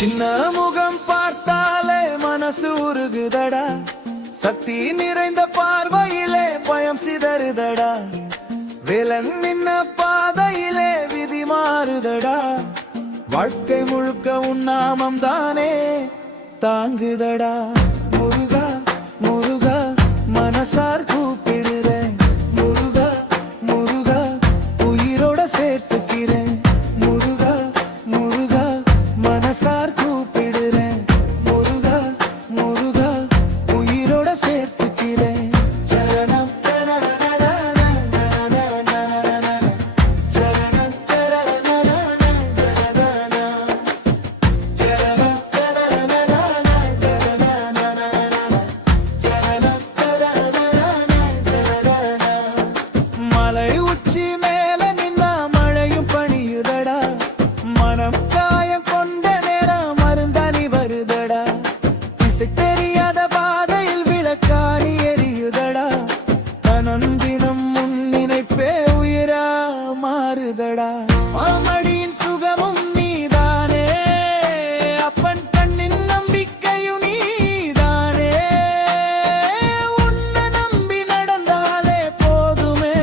சின்ன முகம் பார்த்தாலே மனசு உருகுதடா, சக்தி நிறைந்த பார்வையிலே பயம் சிதறுதடா, வேலன் நின்ன பாதையிலே விதி மாறுதடா, வாழ்க்கை முழுக்க உன்னாமம் தானே தாங்குதடா. முருகா முருகா மனசார் கூப்பிடுறேன், முருகா முருகா உயிரோட சேர்த்துக்கிறேன், முருகா முருகா மனசார் கூப்பிடுறேன், முருகா முருகா உயிரோட சேர்த்துக்கிறேன். சரணம் மலை உச்சி மேல நின்னா மழையும் பணியுதடா, மனம் காயம் கொண்ட நேரம் மருந்தானி வருதடா, திசை தெரியாத பாதையில் விளக்கானி எரியுதடா, தனந்தினம் முன் நினைப்பே உயிரா மாறுதடா. மடியின் சுகமும் நீதானே, அப்பன் கண்ணின் நம்பிக்கையும் நீதானே, உன்னை நம்பி நடந்தாலே போதுமே,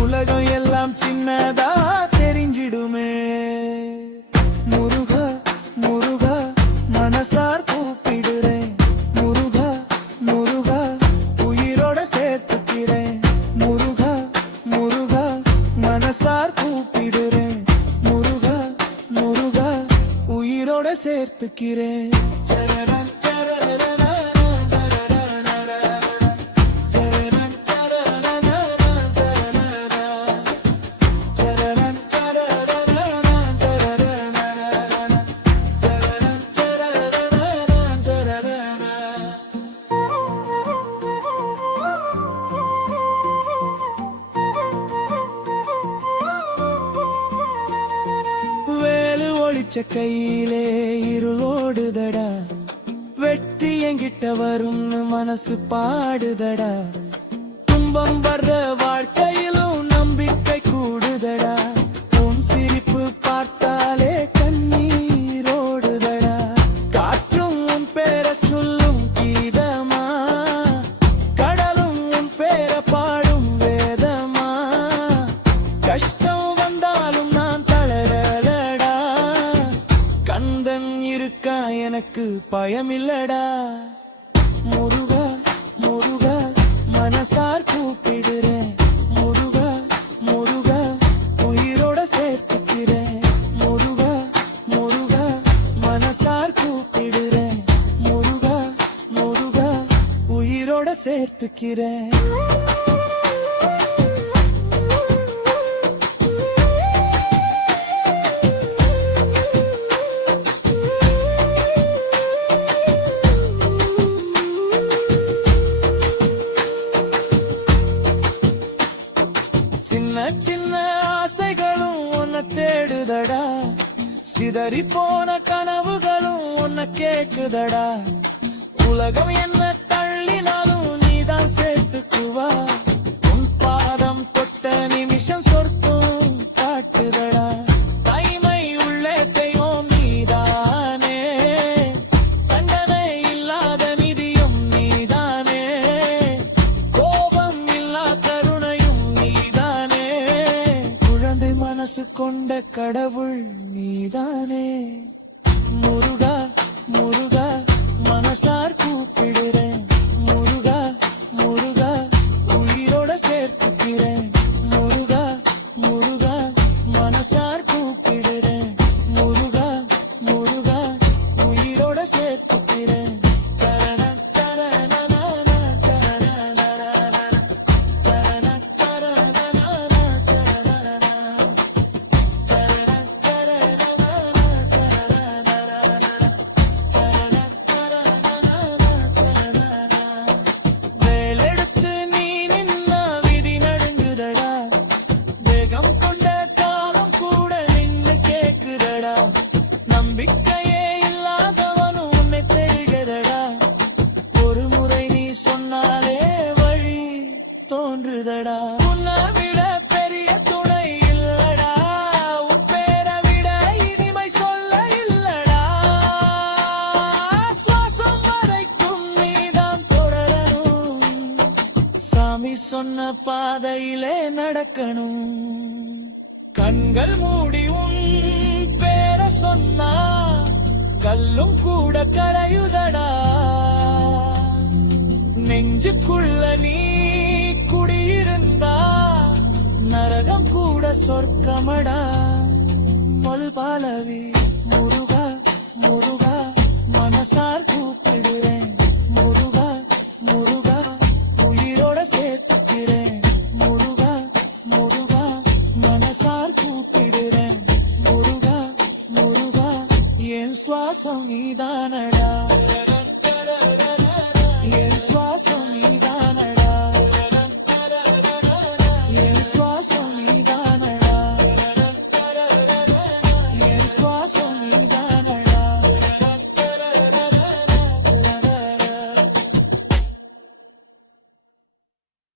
உலகம் எல்லாம் சின்னதா தெரிஞ்சிடுமே. முருகா முருகா மனசார் கூப்பிடுறேன், முருகா முருகா உயிரோட சேர்த்துக்கிறேன், முருகா முருகா மனசார் கூப்பிடுறேன், முருகா முருகா உயிரோட சேர்த்துக்கிறேன். சரணம் சரணம் வேலு ஒளிச்ச கையிலே இருளோடுதடா, வெற்றி என்கிட்ட வரும்னு மனசு பாடுதடா, துன்பம் வர்ற வாழ்க்கையிலும் நம்பிக்கை கூடுதடா, உன் சிரிப்பு பார்த்தாலே கண்ணீரோடுதடா, காற்றும் உன் பேரை சொல்லும் கீதமா, கடலும் உன் பேரை பாடும் வேதமா, கஷ்டம் வந்தாலும் நான் தளரலடா, கந்தன் இருக்கா எனக்கு பயமில்லடா. முருகா முருகா மனசார் கூப்பிடுறேன், முருகா முருகா உயிரோட சேர்த்துக்கிறேன், முருகா முருகா மனசார் கூப்பிடுறேன், முருகா முருகா உயிரோட சேர்த்துக்கிறேன். சின்ன சின்ன ஆசைகளும் உன்னை தேடுதடா, சிதறி போன கனவுகளும் உன்னை கேக்குதடா, உலகம் என்ன தள்ளினாலும் நீதான் சேர்த்துக்குவா, உன் பாதம் தொட்ட நிமிஷம் சொர்க்கம் காட்டுதடா, தாய்மை உள்ளே தெய்வம் நீதானே, தண்டனை இல்லாத நிதியும் நீதானே, கோபம் இல்லா கருணையும் நீதானே, குழந்தை மனசு கொண்ட கடவுள் நீதானே. முருகா முருகா மனசார் கூப்பிடுறேன், முருகா முருகா உயிரோட சேர்த்துக்கிறேன், முருகா முருகா மனசார் கூப்பிடுறேன், முருகா முருகா உயிரோட சேர்த்துக்கிறேன். சரணம் சரணம் சரணம் சரணம் பாதையிலே நடக்கணும். கண்கள் மூடி உன் பேர சொன்னா கல்லும் கூட கரையுதடா. நெஞ்சுக்குள்ள நீ குடியிருந்தா நரகம் கூட சொர்க்கமடா. பாலவி முருகா முருகா மனசார் கூப்பிடுறேன். முருகா முருகா உயிரோட சேர்த்துக்கிறேன். முருகா முருகா மனசார் கூப்பிடுறேன். முருகா முருகா என் சுவாசம் நீதானடா.